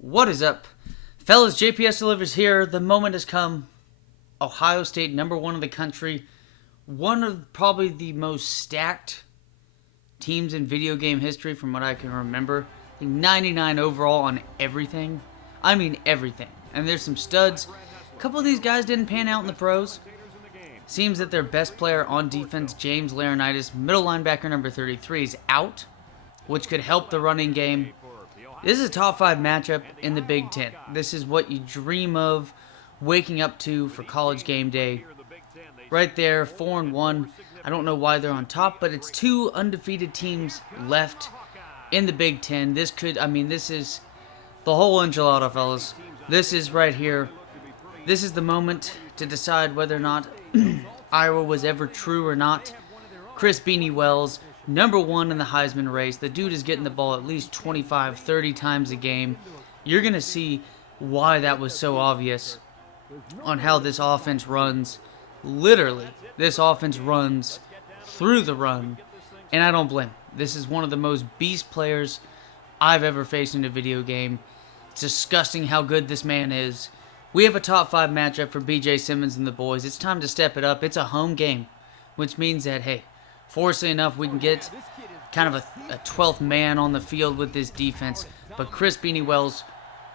What is up? Fellas, JPS delivers here. The moment has come. Ohio State, #1 in the country. One of probably the most stacked teams in video game history from what I can remember. 99 overall on everything. I mean everything. And there's some studs. A couple of these guys didn't pan out in the pros. Seems that their best player on defense, James Laurinaitis, middle linebacker number 33, is out, which could help the running game. This is a top 5 matchup in the Big Ten. This is what you dream of waking up to for college game day. Right there, 4-1. I don't know why they're on top, but it's 2 undefeated teams left in the Big Ten. This is the whole enchilada, fellas. This is right here. This is the moment to decide whether or not Iowa was ever true or not. Chris Beanie Wells, #1 in the Heisman race. The dude is getting the ball at least 25, 30 times a game. You're going to see why that was so obvious on how this offense runs. Literally, this offense runs through the run, and I don't blame him. This is one of the most beast players I've ever faced in a video game. It's disgusting how good this man is. We have a top 5 matchup for BJ Simmons and the boys. It's time to step it up. It's a home game, which means that, hey, fortunately enough, we can get kind of a 12th man on the field with this defense. But Chris Beanie Wells,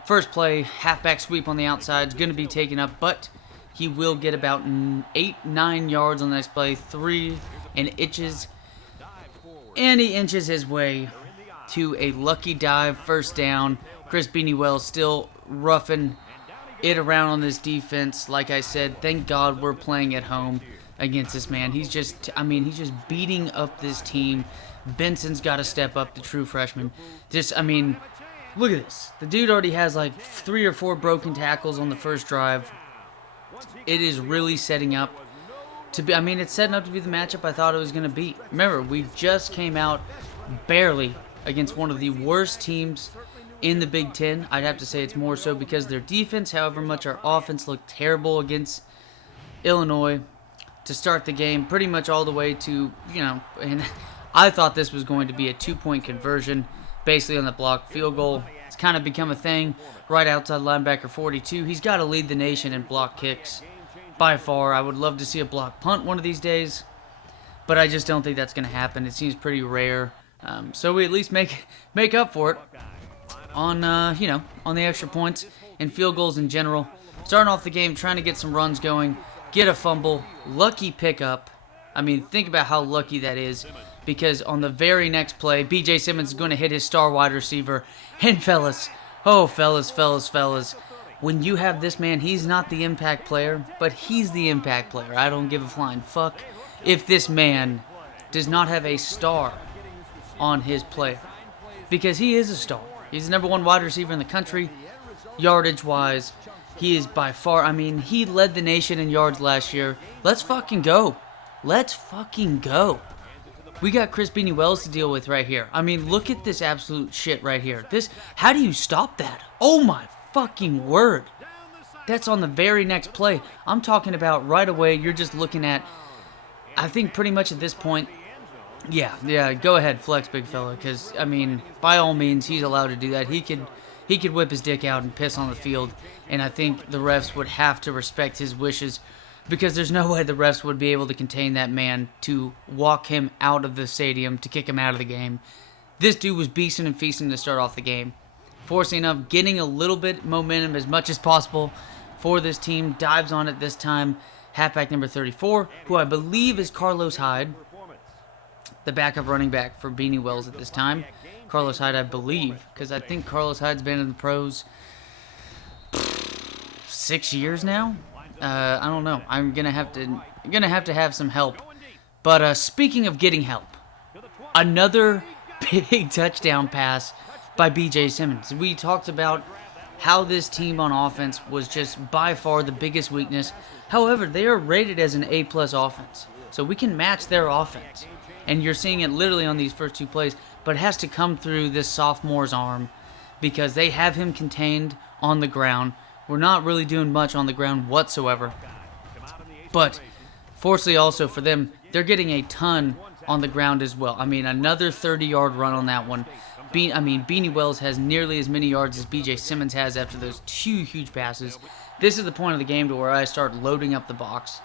first play, halfback sweep on the outside, is going to be taken up, but he will get about 8-9 yards on the next play, 3 and inches. And he inches his way to a lucky dive, first down. Chris Beanie Wells still roughing it around on this defense. Like I said, thank God we're playing at home against this man. He's just beating up this team. Benson's got to step up, the true freshman. Look at this. The dude already has like 3 or 4 broken tackles on the first drive. It is really setting up to be, it's setting up to be the matchup I thought it was going to be. Remember, we just came out barely against one of the worst teams in the Big Ten. I'd have to say it's more so because their defense, however much our offense looked terrible against Illinois to start the game, pretty much all the way to, and I thought this was going to be a 2-point conversion, basically on the block field goal. It's kind of become a thing right outside linebacker 42. He's got to lead the nation in block kicks by far. I would love to see a block punt one of these days, but I just don't think that's going to happen. It seems pretty rare. So we at least make up for it on the extra points and field goals in general. Starting off the game, trying to get some runs going, get a fumble, lucky pickup. Think about how lucky that is, because on the very next play, BJ Simmons is going to hit his star wide receiver. And fellas, when you have this man, he's not the impact player, but he's the impact player. I don't give a flying fuck if this man does not have a star on his player, because he is a star. He's the #1 wide receiver in the country, yardage-wise. He is by far, he led the nation in yards last year. Let's fucking go. We got Chris Beanie Wells to deal with right here. Look at this absolute shit right here. How do you stop that? Oh my fucking word. That's on the very next play. I'm talking about right away, you're just looking at, I think pretty much at this point, yeah, go ahead, flex, big fella, because, by all means, he's allowed to do that. He could whip his dick out and piss on the field, and I think the refs would have to respect his wishes, because there's no way the refs would be able to contain that man to walk him out of the stadium, to kick him out of the game. This dude was beasting and feasting to start off the game. Fortunately enough, getting a little bit momentum as much as possible for this team. Dives on it this time. Halfback number 34, who I believe is Carlos Hyde, the backup running back for Beanie Wells at this time. Carlos Hyde, I believe, because I think Carlos Hyde's been in the pros 6 years now. I don't know. I'm gonna have to have some help. But speaking of getting help, another big touchdown pass by BJ Simmons. We talked about how this team on offense was just by far the biggest weakness. However, they are rated as an A+ offense, so we can match their offense. And you're seeing it literally on these first 2 plays, but it has to come through this sophomore's arm because they have him contained on the ground. We're not really doing much on the ground whatsoever. But fortunately also for them, they're getting a ton on the ground as well. Another 30-yard run on that one. Beanie Wells has nearly as many yards as BJ Simmons has after those two huge passes. This is the point of the game to where I start loading up the box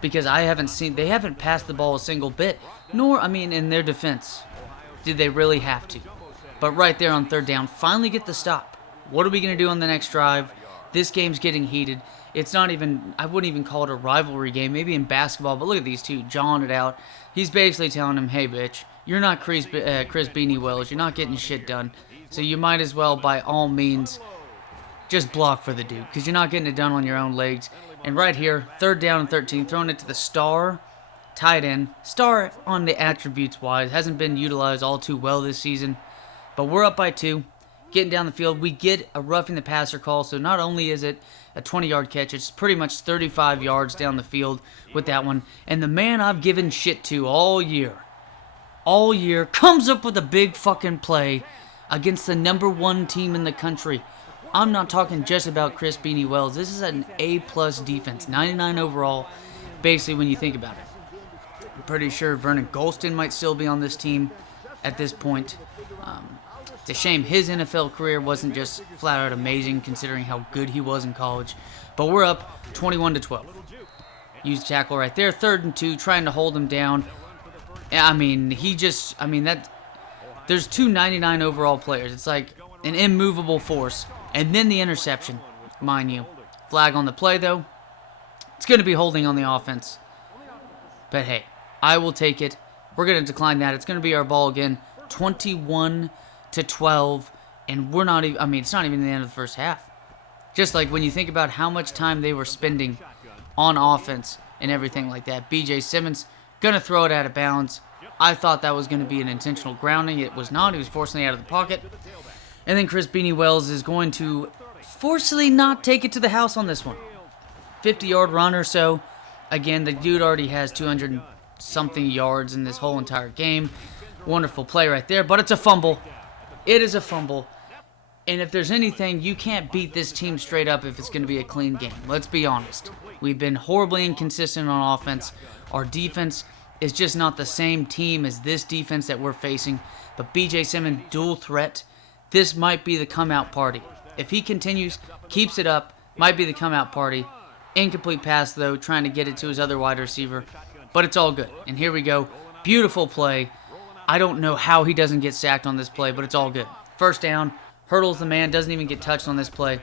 because they haven't passed the ball a single bit, nor, in their defense, did they really have to. But right there on third down, finally get the stop. What are we going to do on the next drive? This game's getting heated. It's not even, I wouldn't even call it a rivalry game, maybe in basketball, but look at these two jawing it out. He's basically telling him, hey, bitch, you're not Chris Beanie Wells. You're not getting shit done. So you might as well, by all means, just block for the dude because you're not getting it done on your own legs. And right here, third down and 13, throwing it to the star tight end. Star on the attributes-wise hasn't been utilized all too well this season. But we're up by 2, getting down the field. We get a roughing the passer call, so not only is it a 20-yard catch, it's pretty much 35 yards down the field with that one. And the man I've given shit to all year, comes up with a big fucking play against the number 1 team in the country. I'm not talking just about Chris Beanie Wells. This is an A-plus defense, 99 overall, basically when you think about it. I'm pretty sure Vernon Golston might still be on this team at this point. It's a shame his NFL career wasn't just flat out amazing considering how good he was in college. But we're up 21-12. Use tackle right there, 3rd and 2, trying to hold him down. There's 2 99 overall players. It's like an immovable force. And then the interception, mind you. Flag on the play, though. It's going to be holding on the offense. But hey, I will take it. We're going to decline that. It's going to be our ball again. 21-12. And we're not even, it's not even the end of the first half. Just like when you think about how much time they were spending on offense and everything like that. BJ Simmons going to throw it out of bounds. I thought that was going to be an intentional grounding. It was not. He was forcing it out of the pocket. And then Chris Beanie Wells is going to forcefully not take it to the house on this one. 50-yard run or so. Again, the dude already has 200-something yards in this whole entire game. Wonderful play right there, but it's a fumble. It is a fumble. And if there's anything, you can't beat this team straight up if it's going to be a clean game. Let's be honest. We've been horribly inconsistent on offense. Our defense is just not the same team as this defense that we're facing. But BJ Simmons, dual threat. This might be the come-out party. If he continues, keeps it up, might be the come-out party. Incomplete pass, though, trying to get it to his other wide receiver. But it's all good. And here we go. Beautiful play. I don't know how he doesn't get sacked on this play, but it's all good. First down, hurdles the man, doesn't even get touched on this play.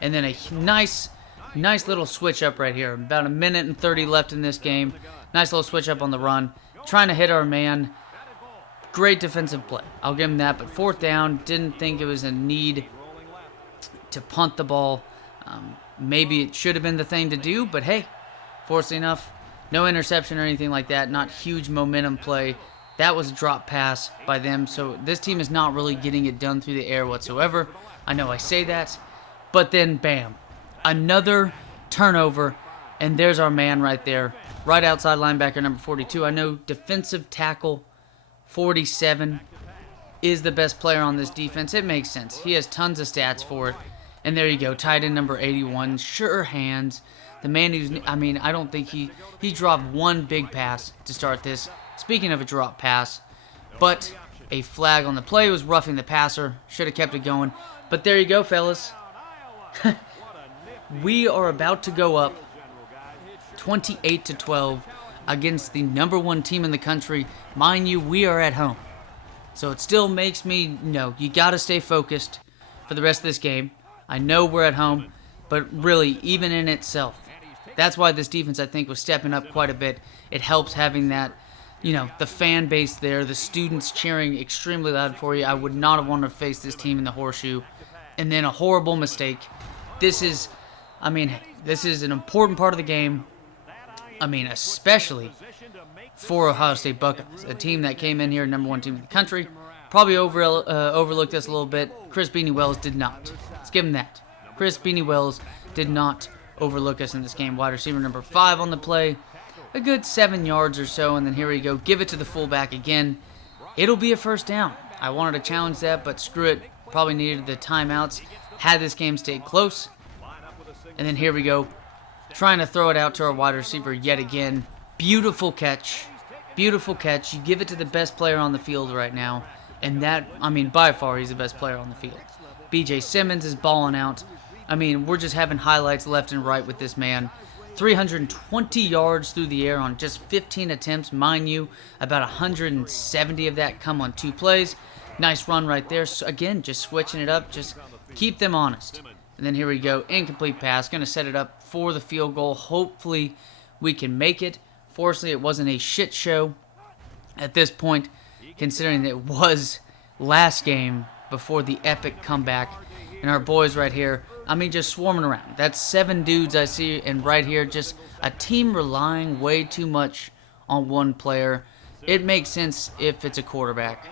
And then a nice little switch up right here. About 1:30 left in this game. Nice little switch up on the run. Trying to hit our man. Great defensive play. I'll give him that. But 4th down, didn't think it was a need to punt the ball. Maybe it should have been the thing to do, but hey, fortunately enough, no interception or anything like that. Not huge momentum play. That was a drop pass by them. So this team is not really getting it done through the air whatsoever. I know I say that, but then bam, another turnover, and there's our man right there, right outside linebacker number 42. I know defensive tackle 47 is the best player on this defense. It makes sense. He has tons of stats for it. And there you go, tight end number 81, sure hands. The man who's, I don't think he dropped one big pass to start this. Speaking of a drop pass, but a flag on the play was roughing the passer. Should have kept it going. But there you go, fellas. We are about to go up 28-12 against the number 1 team in the country. Mind you, we are at home. So it still makes me, you got to stay focused for the rest of this game. I know we're at home, but really, even in itself, that's why this defense, I think, was stepping up quite a bit. It helps having that, the fan base there, the students cheering extremely loud for you. I would not have wanted to face this team in the horseshoe. And then a horrible mistake. This is an important part of the game. Especially for Ohio State Buckeyes, a team that came in here, number 1 team in the country. Probably overlooked us a little bit. Chris Beanie Wells did not. Let's give him that. Chris Beanie Wells did not overlook us in this game. Wide receiver number 5 on the play. A good 7 yards or so, and then here we go. Give it to the fullback again. It'll be a first down. I wanted to challenge that, but screw it. Probably needed the timeouts. Had this game stayed close. And then here we go. Trying to throw it out to our wide receiver yet again. Beautiful catch. Beautiful catch. You give it to the best player on the field right now. And that, I mean, by far, he's the best player on the field. BJ Simmons is balling out. I mean, we're just having highlights left and right with this man. 320 yards through the air on just 15 attempts. Mind you, about 170 of that come on 2 plays. Nice run right there. So again, just switching it up. Just keep them honest. And then here we go. Incomplete pass. Going to set it up for the field goal. Hopefully we can make it. Fortunately, it wasn't a shit show at this point, considering it was last game before the epic comeback. And our boys right here, I mean, just swarming around. That's 7 dudes I see, and right here, just a team relying way too much on one player. It makes sense if it's a quarterback,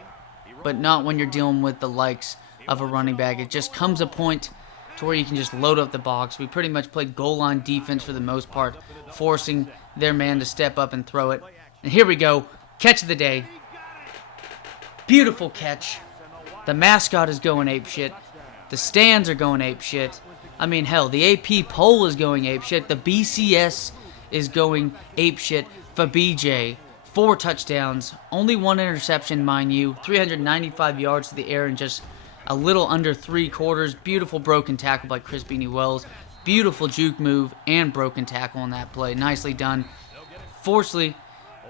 but not when you're dealing with the likes of a running back. It just comes a point to where you can just load up the box. We pretty much played goal line defense for the most part, forcing their man to step up and throw it. And here we go. Catch of the day. Beautiful catch. The mascot is going apeshit. The stands are going apeshit. I mean, hell, the AP poll is going apeshit. The BCS is going apeshit for BJ. 4 touchdowns, only 1 interception, mind you. 395 yards to the air in just a little under 3 quarters. Beautiful broken tackle by Chris Beanie Wells. Beautiful juke move and broken tackle on that play. Nicely done. Fortunately,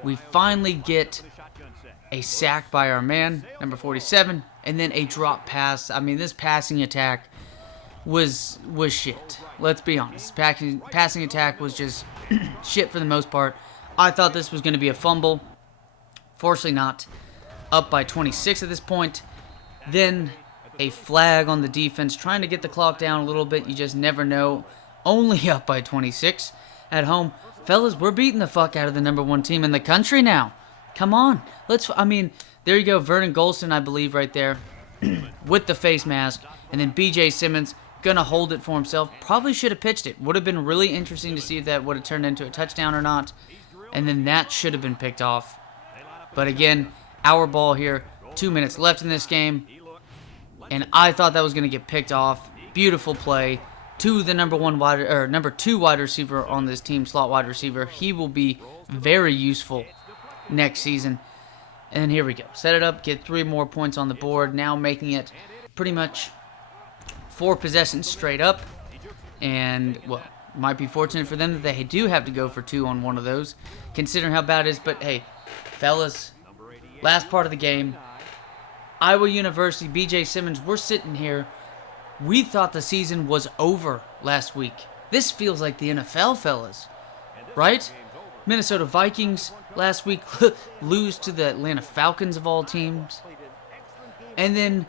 we finally get a sack by our man, number 47, and then a drop pass. I mean, this passing attack was shit. Let's be honest. Passing attack was just shit for the most part. I thought this was going to be a fumble. Fortunately not. Up by 26 at this point. Then a flag on the defense, trying to get the clock down a little bit. You just never know. Only up by 26 at home. Fellas, we're beating the fuck out of the number 1 team in the country now. Come on. I mean, there you go. Vernon Golston, I believe, right there with the face mask. And then BJ Simmons going to hold it for himself. Probably should have pitched it. Would have been really interesting to see if that would have turned into a touchdown or not. And then that should have been picked off. But again, our ball here. 2 minutes left in this game. And I thought that was going to get picked off. Beautiful play to the number 2 wide receiver on this team, slot wide receiver. He will be very useful next season. And then here we go. Set it up, get 3 more points on the board. Now making it pretty much 4 possessions straight up. And, well, might be fortunate for them that they do have to go for 2 on one of those, considering how bad it is. But, hey, fellas, last part of the game. Iowa University, BJ Simmons, we're sitting here. We thought the season was over last week. This feels like the NFL, fellas. Right? Minnesota Vikings last week lose to the Atlanta Falcons of all teams. And then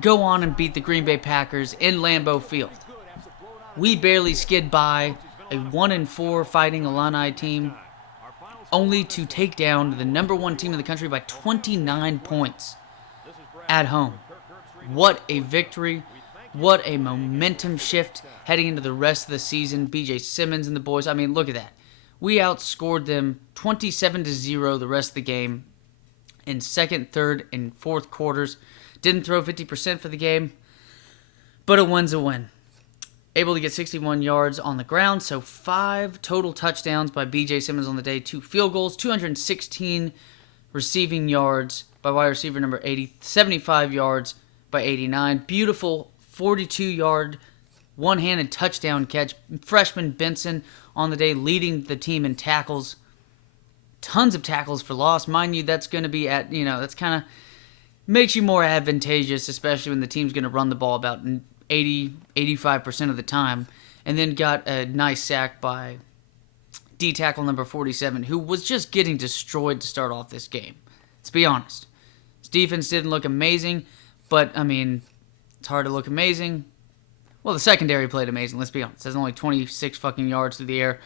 go on and beat the Green Bay Packers in Lambeau Field. We barely skid by a 1-4 Fighting Illini team, only to take down the number 1 team in the country by 29 points at home. What a victory. What a momentum shift heading into the rest of the season. BJ Simmons and the boys, I mean, look at that. We outscored them 27-0 the rest of the game in second, third, and fourth quarters. Didn't throw 50% for the game, but a win's a win. Able to get 61 yards on the ground, so 5 total touchdowns by BJ Simmons on the day, 2 field goals, 216 receiving yards by wide receiver number 80, 75 yards by 89. Beautiful 42-yard one-handed touchdown catch. Freshman Benson on the day leading the team in tackles. Tons of tackles for loss. Mind you, that's going to be at, that's kind of makes you more advantageous, especially when the team's going to run the ball about 85% of the time. And then got a nice sack by D-tackle number 47, who was just getting destroyed to start off this game. Let's be honest. His defense didn't look amazing, but, I mean, it's hard to look amazing. Well, the secondary played amazing, let's be honest. There's only 26 fucking yards through the air.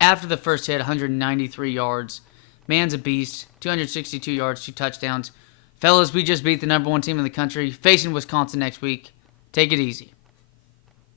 After the first hit, 193 yards. Man's a beast. 262 yards, 2 touchdowns. Fellas, we just beat the number 1 team in the country. Facing Wisconsin next week. Take it easy.